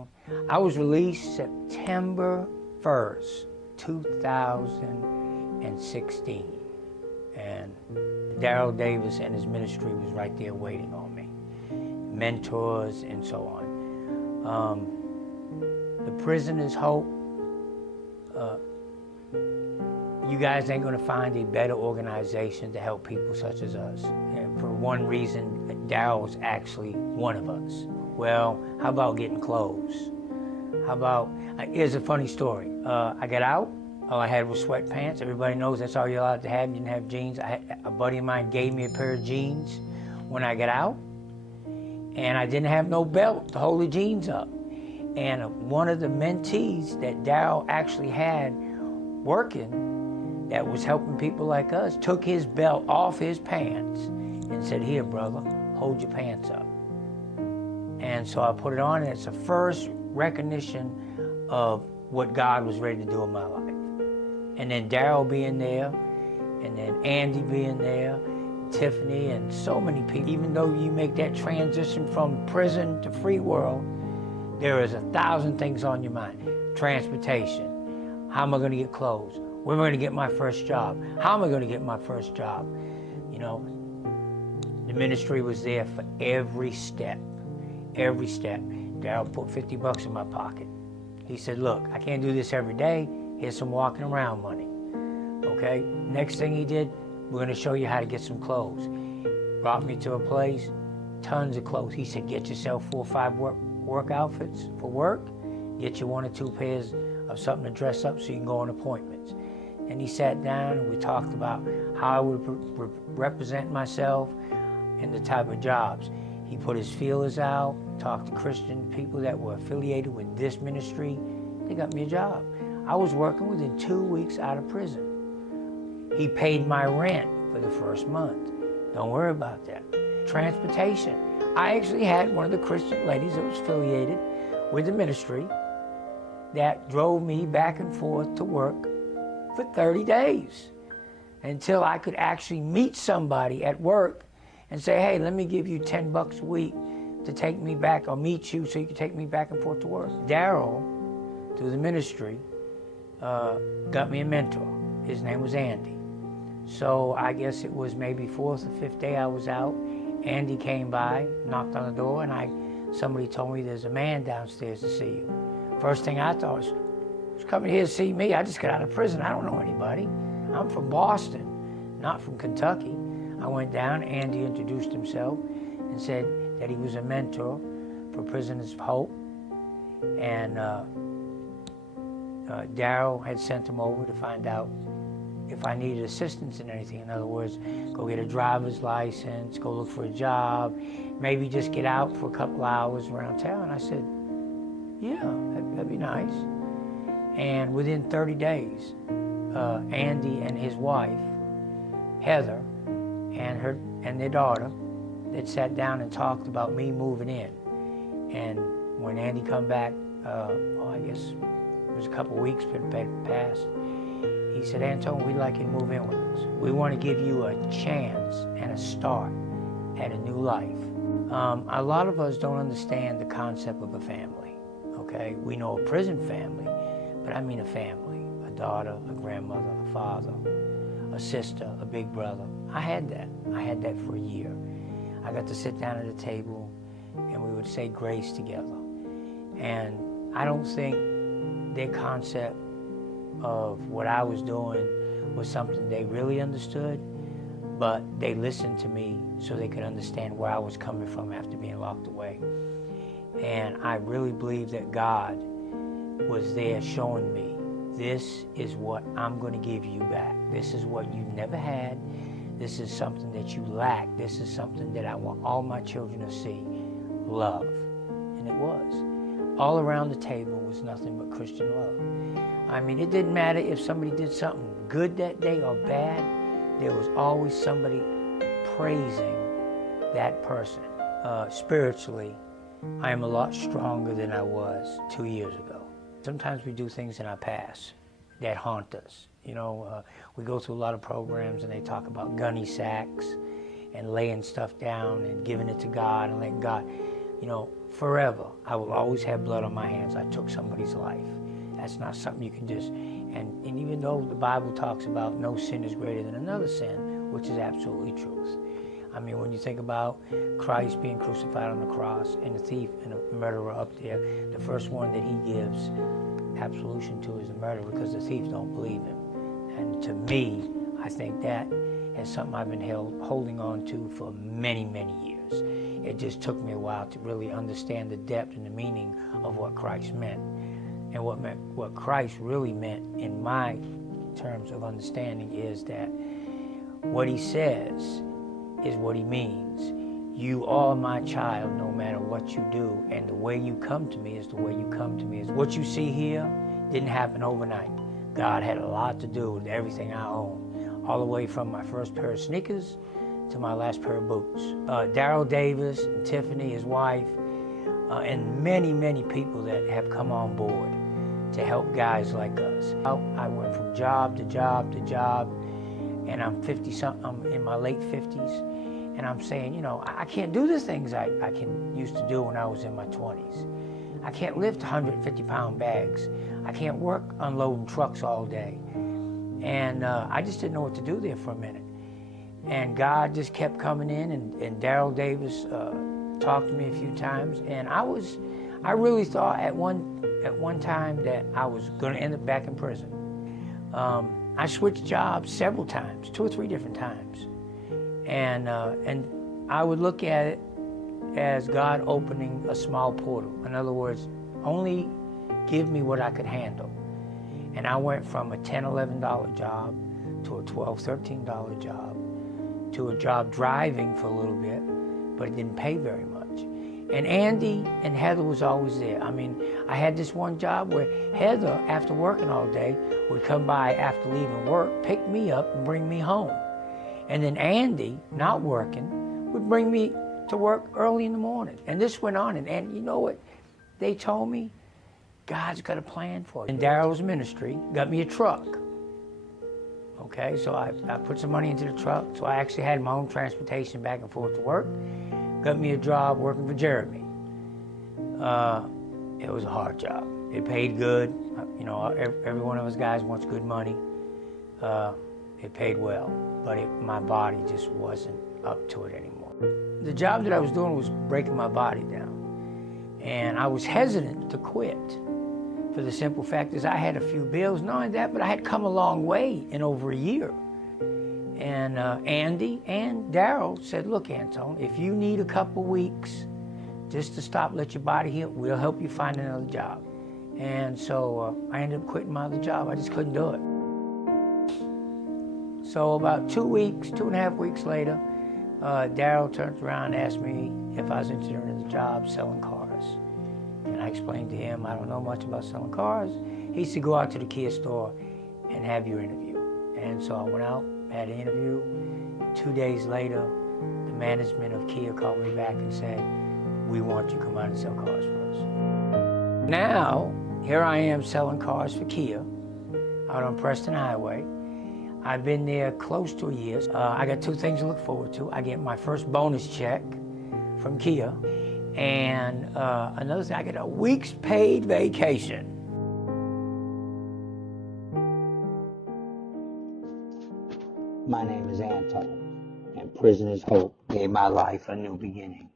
I was released September 1st, 2016. And Daryl Davis and his ministry was right there waiting on me. Mentors and so on. The Prisoner's Hope, you guys ain't gonna find a better organization to help people such as us. And for one reason, Daryl was actually one of us. Well, how about getting clothes? How about, here's a funny story. I got out, all I had was sweatpants. Everybody knows that's all you're allowed to have. You didn't have jeans. A buddy of mine gave me a pair of jeans when I got out, and I didn't have no belt to hold the jeans up. And one of the mentees that Daryl actually had working, that was helping people like us, took his belt off his pants and said, "Here, brother, hold your pants up." And so I put it on, and it's the first recognition of what God was ready to do in my life. And then Daryl being there, and then Andy being there, Tiffany, and so many people. Even though you make that transition from prison to free world, there is 1,000 things on your mind. Transportation. How am I going to get clothes? Where am I going to get my first job? How am I going to get my first job? You know, the ministry was there for every step. Every step. Daryl put 50 bucks in my pocket. He said, "Look, I can't do this every day. Here's some walking around money." Okay? Next thing he did, "We're going to show you how to get some clothes." Brought me to a place, tons of clothes. He said, "Get yourself 4 or 5 work outfits for work. Get you 1 or 2 pairs of something to dress up so you can go on appointments." And he sat down and we talked about how I would represent myself and the type of jobs. He put his feelers out, talked to Christian people that were affiliated with this ministry. They got me a job. I was working within 2 weeks out of prison. He paid my rent for the first month. Don't worry about that. Transportation. I actually had one of the Christian ladies that was affiliated with the ministry that drove me back and forth to work for 30 days until I could actually meet somebody at work and say, "Hey, let me give you 10 bucks a week to take me back, or meet you so you can take me back and forth to work." Daryl, through the ministry, got me a mentor. His name was Andy. So I guess it was maybe 4th or 5th day I was out. Andy came by, knocked on the door, and somebody told me, "There's a man downstairs to see you." First thing I thought was, "Who's coming here to see me? I just got out of prison. I don't know anybody. I'm from Boston, not from Kentucky." I went down. Andy introduced himself and said that he was a mentor for Prisoners of Hope. And Daryl had sent him over to find out if I needed assistance in anything. In other words, go get a driver's license, go look for a job, maybe just get out for a couple hours around town. I said, "Yeah, that'd be nice." And within 30 days, Andy and his wife, Heather, and their daughter, they'd sat down and talked about me moving in. And when Andy come back, I guess it was a couple weeks past, he said, "Antone, we'd like you to move in with us. We want to give you a chance and a start at a new life." A lot of us don't understand the concept of a family, okay? We know a prison family, but I mean a family. A daughter, a grandmother, a father, a sister, a big brother. I had that. I had that for a year. I got to sit down at a table and we would say grace together. And I don't think their concept of what I was doing was something they really understood, but they listened to me so they could understand where I was coming from after being locked away. And I really believe that God was there showing me, this is what I'm going to give you back. This is what you've never had. This is something that you lack. This is something that I want all my children to see, love. And it was. All around the table was nothing but Christian love. I mean, it didn't matter if somebody did something good that day or bad. There was always somebody praising that person. Spiritually, I am a lot stronger than I was 2 years ago. Sometimes we do things in our past that haunt us. You know, we go through a lot of programs and they talk about gunny sacks and laying stuff down and giving it to God and letting God. You know, forever, I will always have blood on my hands. I took somebody's life. That's not something you can just, and even though the Bible talks about no sin is greater than another sin, which is absolutely truth. I mean, when you think about Christ being crucified on the cross and the thief and the murderer up there, the first one that he gives absolution to is the murderer, because the thief don't believe him. And to me, I think that is something I've been holding on to for many, many years. It just took me a while to really understand the depth and the meaning of what Christ meant. And what Christ really meant in my terms of understanding is that what he says is what he means. You are my child no matter what you do, and the way you come to me is the way you come to me. What you see here didn't happen overnight. God had a lot to do with everything I own, all the way from my first pair of sneakers to my last pair of boots. Daryl Davis and Tiffany, his wife, and many, many people that have come on board to help guys like us. I went from job to job to job, and I'm 50-something, I'm in my late 50s, and I'm saying, you know, I can't do the things I used to do when I was in my 20s. I can't lift 150-pound bags. I can't work unloading trucks all day. And I just didn't know what to do there for a minute. And God just kept coming in, and Daryl Davis talked to me a few times, and I really thought at one time that I was going to end up back in prison. I switched jobs several times, 2 or 3 different times. And I would look at it as God opening a small portal. In other words, only give me what I could handle. And I went from a $10, $11 job to a $12, $13 job to a job driving for a little bit, but it didn't pay very much. And Andy and Heather was always there. I mean, I had this one job where Heather, after working all day, would come by after leaving work, pick me up and bring me home. And then Andy, not working, would bring me to work early in the morning. And this went on, and you know what they told me? God's got a plan for you. And Daryl's ministry got me a truck. Okay, so I put some money into the truck, so I actually had my own transportation back and forth to work. Got me a job working for Jeremy. It was a hard job. It paid good. You know, every one of us guys wants good money. It paid well, but my body just wasn't up to it anymore. The job that I was doing was breaking my body down, and I was hesitant to quit for the simple fact is I had a few bills. Not only that, but I had come a long way in over a year. And Andy and Daryl said, look, Antone, if you need a couple weeks just to stop, let your body heal, we'll help you find another job. And so I ended up quitting my other job. I just couldn't do it. So about 2 weeks, 2.5 weeks later, Daryl turns around and asked me if I was interested in the job selling cars. And I explained to him, I don't know much about selling cars. He said, go out to the Kia store and have your interview. And so I went out, had an interview. 2 days later, the management of Kia called me back and said, we want you to come out and sell cars for us. Now, here I am selling cars for Kia out on Preston Highway. I've been there close to a year. I got 2 things to look forward to. I get my first bonus check from Kia, and another thing, I get a week's paid vacation. My name is Antone, and Prisoner's Hope gave my life a new beginning.